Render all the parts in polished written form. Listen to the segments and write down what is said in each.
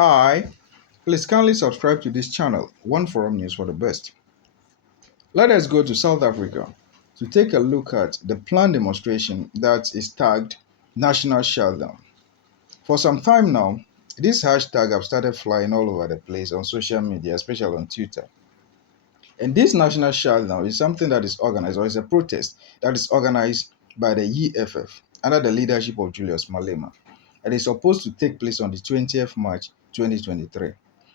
Hi, please kindly subscribe to this channel, One Forum News for the best. Let us go to South Africa to take a look at the planned demonstration that is tagged National Shutdown. For some time now, this hashtag have started flying all over the place on social media, especially on Twitter. And this national shutdown is something that is organized, or is a protest that is organized by the EFF under the leadership of Julius Malema. And it's supposed to take place on the 20th March 2023.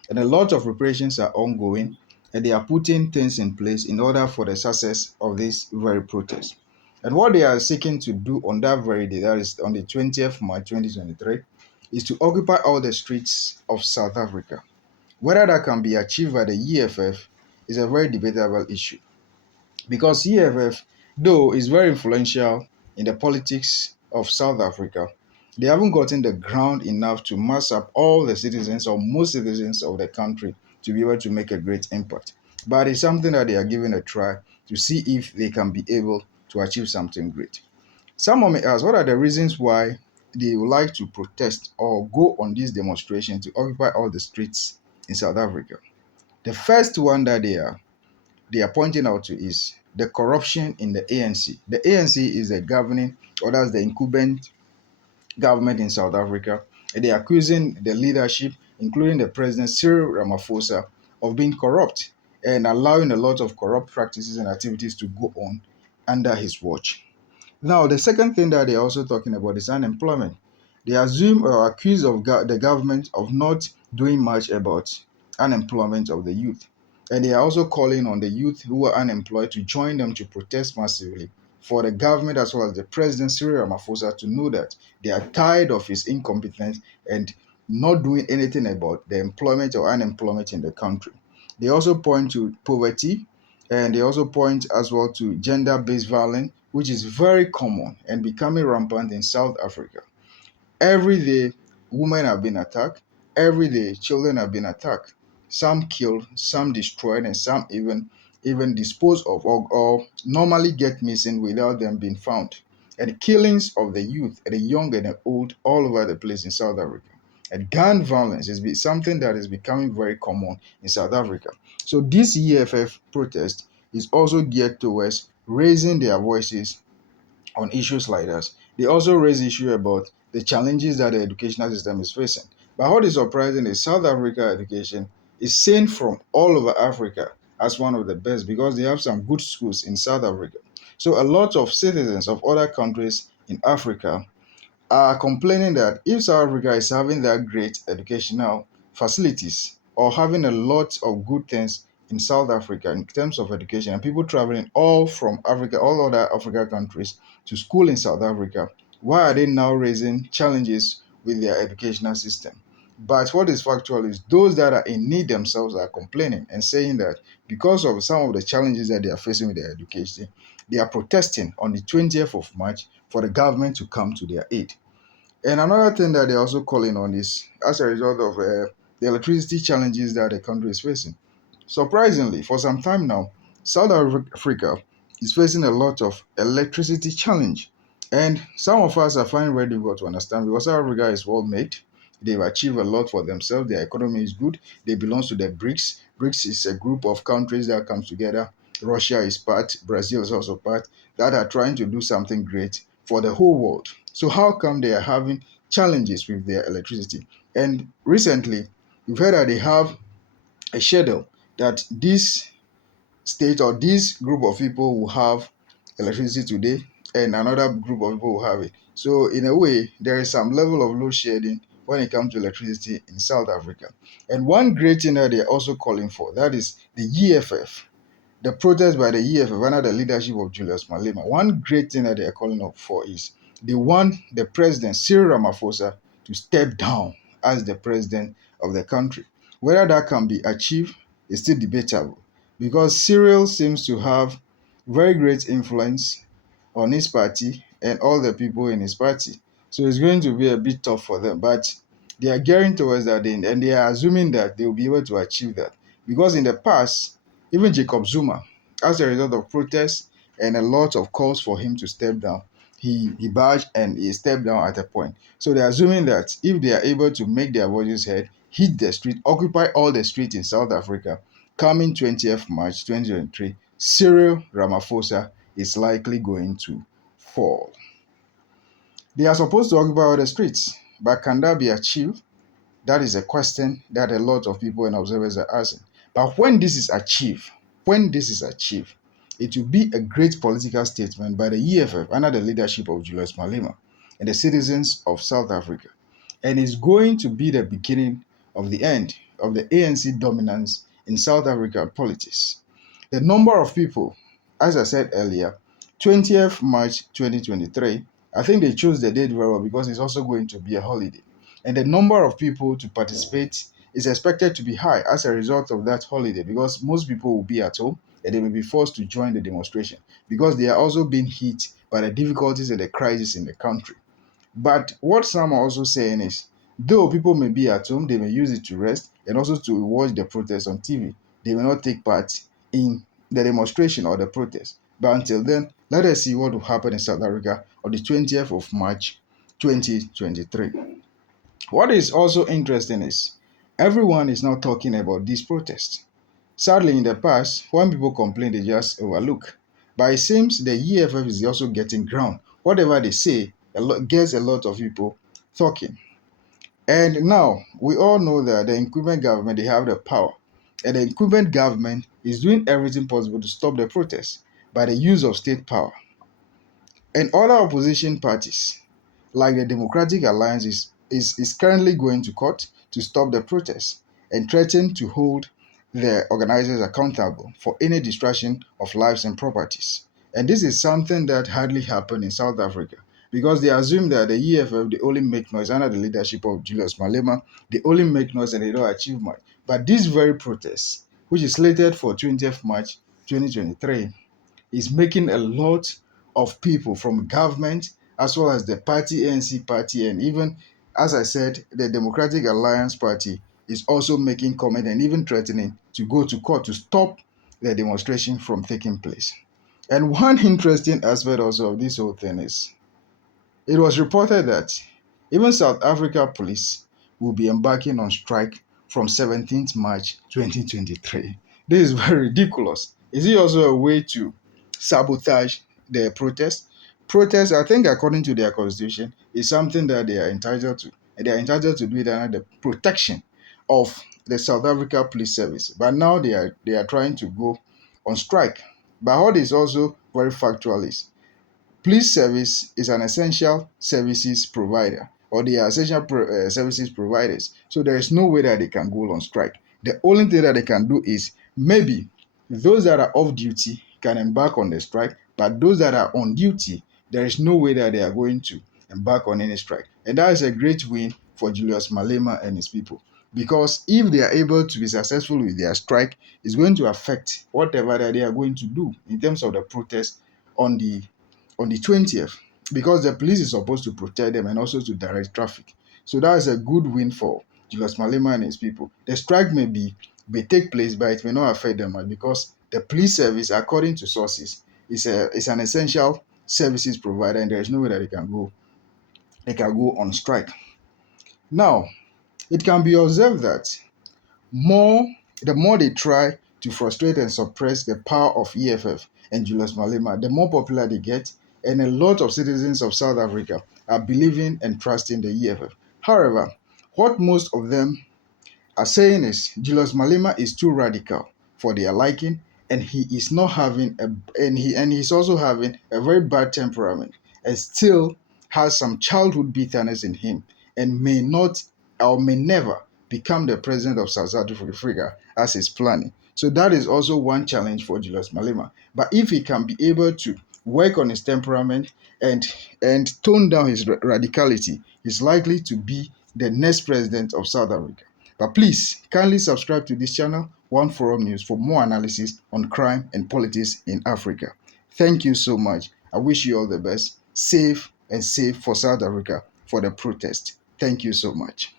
And a lot of preparations are ongoing, and they are putting things in place in order for the success of this very protest. And what they are seeking to do on that very day, that is on the 20th March 2023, is to occupy all the streets of South Africa. Whether that can be achieved by the EFF is a very debatable issue because EFF, though is very influential in the politics of South Africa, they haven't gotten the ground enough to mass up all the citizens or most citizens of the country to be able to make a great impact. But it's something that they are giving a try to see if they can be able to achieve something great. Someone may ask, what are the reasons why they would like to protest or go on this demonstration to occupy all the streets in South Africa? The first one that they are pointing out to is the corruption in the ANC. The ANC is the governing, or that's the incumbent government in South Africa. And they're accusing the leadership, including the president Cyril Ramaphosa, of being corrupt and allowing a lot of corrupt practices and activities to go on under his watch. Now, the second thing that they're also talking about is unemployment. They assume or accuse of the government of not doing much about unemployment of the youth. And they are also calling on the youth who are unemployed to join them to protest massively for the government as well as the president Cyril Ramaphosa to know that they are tired of his incompetence and not doing anything about the employment or unemployment in the country. They also point to poverty, and they also point as well to gender-based violence, which is very common and becoming rampant in South Africa. Every day, women have been attacked. Every day, children have been attacked. Some killed, some destroyed, and some even disposed of or normally get missing without them being found. And killings of the youth, the young and the old, all over the place in South Africa. And gun violence is something that is becoming very common in South Africa. So this EFF protest is also geared towards raising their voices on issues like that. They also raise issue about the challenges that the educational system is facing. But what is surprising is South Africa education is seen from all over Africa as one of the best because they have some good schools in South Africa. So a lot of citizens of other countries in Africa are complaining that if South Africa is having that great educational facilities or having a lot of good things in South Africa in terms of education, and people traveling all from Africa, all other Africa countries to school in South Africa, why are they now raising challenges with their educational system? But what is factual is those that are in need themselves are complaining and saying that because of some of the challenges that they are facing with their education, they are protesting on the 20th of March for the government to come to their aid. And another thing that they're also calling on is as a result of the electricity challenges that the country is facing. Surprisingly, for some time now, South Africa is facing a lot of electricity challenge. And some of us are finding very difficult to understand because South Africa is well made. They've achieved a lot for themselves. Their economy is good. They belong to the BRICS. BRICS is a group of countries that comes together. Russia is part, Brazil is also part, that are trying to do something great for the whole world. So how come they are having challenges with their electricity? And recently, we've heard that they have a schedule that this state or this group of people will have electricity today and another group of people will have it. So in a way, there is some level of load shedding when it comes to electricity in South Africa. And one great thing that they're also calling for, that is the EFF, the protest by the EFF under the leadership of Julius Malema. One great thing that they are calling up for is they want the president, Cyril Ramaphosa, to step down as the president of the country. Whether that can be achieved is still debatable because Cyril seems to have very great influence on his party and all the people in his party. So it's going to be a bit tough for them. But they are gearing towards that end and they are assuming that they will be able to achieve that. Because in the past, even Jacob Zuma, as a result of protests and a lot of calls for him to step down, he badged and he stepped down at a point. So they're assuming that if they are able to make their voices heard, hit the street, occupy all the streets in South Africa, coming 20th March 2023, Cyril Ramaphosa is likely going to fall. They are supposed to occupy all the streets, but can that be achieved? That is a question that a lot of people and observers are asking. But when this is achieved, it will be a great political statement by the EFF under the leadership of Julius Malema and the citizens of South Africa. And it's going to be the beginning of the end of the ANC dominance in South African politics. The number of people, as I said earlier, 20th March 2023, I think they chose the date very well because it's also going to be a holiday. And the number of people to participate is expected to be high as a result of that holiday because most people will be at home and they may be forced to join the demonstration because they are also being hit by the difficulties and the crisis in the country. But what some are also saying is, though people may be at home, they may use it to rest and also to watch the protest on TV. They may not take part in the demonstration or the protest. But until then, let us see what will happen in South Africa on the 20th of March 2023. What is also interesting is everyone is now talking about this protest. Sadly, in the past, when people complain, they just overlook. But it seems the EFF is also getting ground. Whatever they say gets a lot of people talking. And now we all know that the incumbent government they have the power, and the incumbent government is doing everything possible to stop the protests by the use of state power. And other opposition parties, like the Democratic Alliance, is currently going to court to stop the protests and threaten to hold the organizers accountable for any destruction of lives and properties. And this is something that hardly happened in South Africa because they assume that the EFF, they only make noise under the leadership of Julius Malema, they only make noise and they don't achieve much. But this very protest, which is slated for 20th March 2023, is making a lot of people from government as well as the party ANC party and even, as I said, the Democratic Alliance party is also making comment and even threatening to go to court to stop the demonstration from taking place. And one interesting aspect also of this whole thing is it was reported that even South Africa police will be embarking on strike from 17th March 2023. This is very ridiculous. Is it also a way to sabotage the protest? Protest, I think, according to their constitution, is something that they are entitled to. And they are entitled to do it under the protection of the South Africa Police Service. But now they are trying to go on strike. But what is also very factual is police service is an essential services provider, or they are essential services providers. So there is no way that they can go on strike. The only thing that they can do is maybe those that are off duty can embark on the strike, but those that are on duty, there is no way that they are going to embark on any strike. And that is a great win for Julius Malema and his people. Because if they are able to be successful with their strike, it's going to affect whatever that they are going to do in terms of the protest on the 20th because the police is supposed to protect them and also to direct traffic. So that is a good win for Julius Malema and his people. The strike may take place, but it may not affect them much because the police service, according to sources, is an essential services provider, and there is no way that they can go on strike. Now, it can be observed that more the more they try to frustrate and suppress the power of EFF and Julius Malema, the more popular they get, and a lot of citizens of South Africa are believing and trusting the EFF. However, what most of them are saying is Julius Malema is too radical for their liking, and he is not having a and he's also having a very bad temperament and still has some childhood bitterness in him and may not or may never become the president of South Africa as he's planning. So that is also one challenge for Julius Malema. But if he can be able to work on his temperament and tone down his radicality, he's likely to be the next president of South Africa. But please kindly subscribe to this channel, One Forum News, for more analysis on crime and politics in Africa. Thank you so much. I wish you all the best. Safe and safe for South Africa for the protest. Thank you so much.